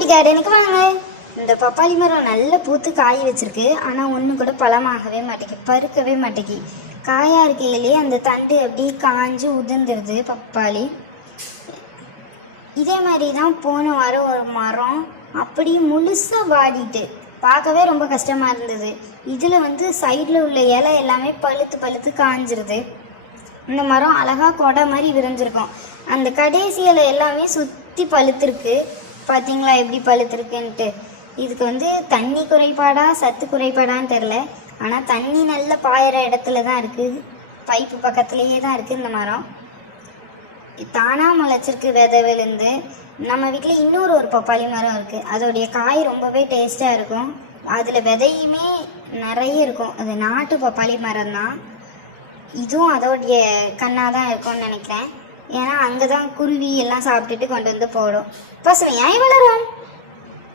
வீட்டு கார்டனுக்கு வாங்க. இந்த பப்பாளி மரம் நல்ல பூத்து காய் வச்சிருக்கு. ஆனால் ஒன்று கூட பழமாகவே மாட்டேங்குது, பருக்கவே மாட்டேங்கி. காயாக இருக்கையிலே அந்த தண்டு அப்படியே காஞ்சு உதிர்ந்துருது பப்பாளி. இதே மாதிரி தான் போன வாரம் ஒரு மரம் அப்படியே முழுசாக வாடிட்டு பார்க்கவே ரொம்ப கஷ்டமாக இருந்தது. இதில் வந்து சைடில் உள்ள இலை எல்லாமே பழுத்து பழுத்து காஞ்சிருது. இந்த மரம் அழகாக கொடை மாதிரி விரிஞ்சிருக்கும். அந்த கடைசி இலை எல்லாமே சுற்றி பழுத்துருக்கு. பார்த்தீங்களா எப்படி பழுத்துருக்குன்ட்டு. இதுக்கு வந்து தண்ணி குறைபாடா சத்து குறைபாடான்னு தெரில. ஆனால் தண்ணி நல்ல பாயிற இடத்துல தான் இருக்குது, பைப்பு பக்கத்துலேயே தான் இருக்குது. இந்த மரம் தானாக முளைச்சிருக்கு விதை விழுந்து. நம்ம வீட்டில் இன்னொரு ஒரு பப்பாளி மரம் இருக்குது. அதோடைய காய் ரொம்பவே டேஸ்ட்டாக இருக்கும். அதில் விதையுமே நிறைய இருக்கும். அது நாட்டு பப்பாளி மரம் தான். இதுவும் அதோடைய கண்ணாக தான் இருக்கும்னு நினைக்கிறேன். ஏன்னா அங்கே தான் குருவி எல்லாம் சாப்பிட்டுட்டு கொண்டு வந்து போடும். பசுமையாய் வளரும்.